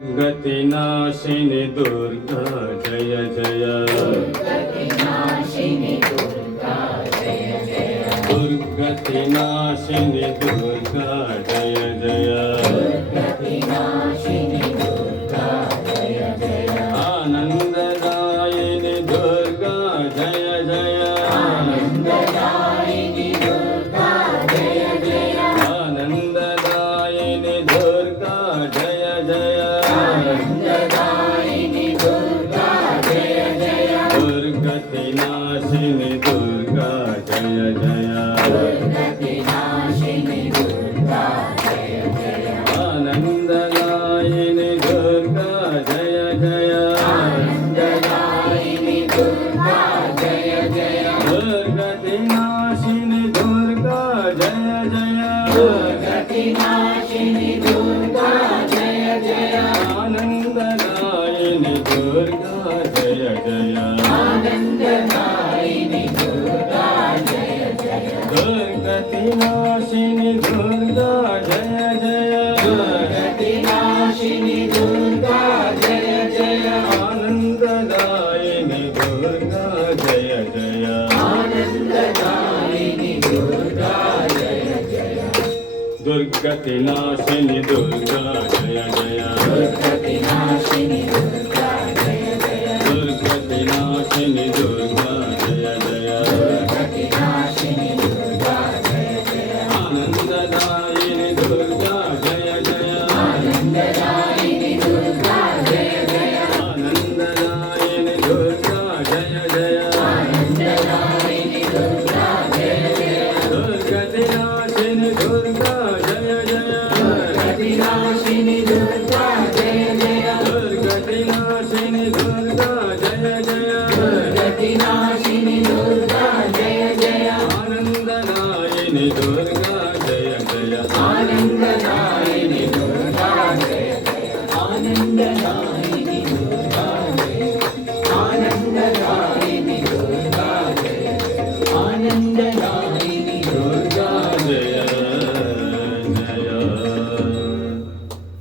गतिनाशिनी दुर्गा जय जय दुर्गतिनाशिनी दुर्गा जय जय दुर्गतिनाशिनी दुर्गा जय जय दुर्गतिनाशिनी दुर्गा जय जय आनंददायिनी दुर्गा जय जय आनंददायिनी दुर्गा जय जय आनंददायिनी दुर्गा जय जय आनंददायिनी दुर्गा जय जय दुर्गतिनाशिनी दुर्गा जय जय दुर्गतिनाशिनी दुर्गा जय जय आनंददायिनी दुर्गा जय जय आनंददायिनी दुर्गा जय जय दुर्गतिनाशिनी दुर्गा जय जय दुर्गतिनाशिनी दुर्गा जय जय आनंददायिनी दुर्गा जय जय आनंददायिनी दुर्गा जय जय दुर्गतिनाशिनी दुर्गा जय जय दुर्गतिनाशिनी दुर्गा जय जय आनंददायिनी दुर्गा जय जय आनंददायिनी दुर्गा जय जय दुर्गतिनाशिनी दुर्गा जय जय दुर्गतिनाशिनी दुर्गा जय जय दुर्गतिनाशिनी दुर्गा जय जय दुर्गतिनाशिनी दुर्गा जय जय आनंददायिनी दुर्गा जय जय आनंददायिनी दुर्गा जय जय आनंददायिनी दुर्गा जय जय आनंददायिनी दुर्गा जय जय दुर्गतिनाशिनी दुर्गा जय जय दुर्गतिनाशिनी दुर्गा जय जय दुर्गतिनाशिनी दुर्गा जय जय दुर्गतिनाशिनी दुर्गा जय जय आनंददायिनी दुर्गा जय जय आनंददायिनी दुर्गा जय जय आनंददायिनी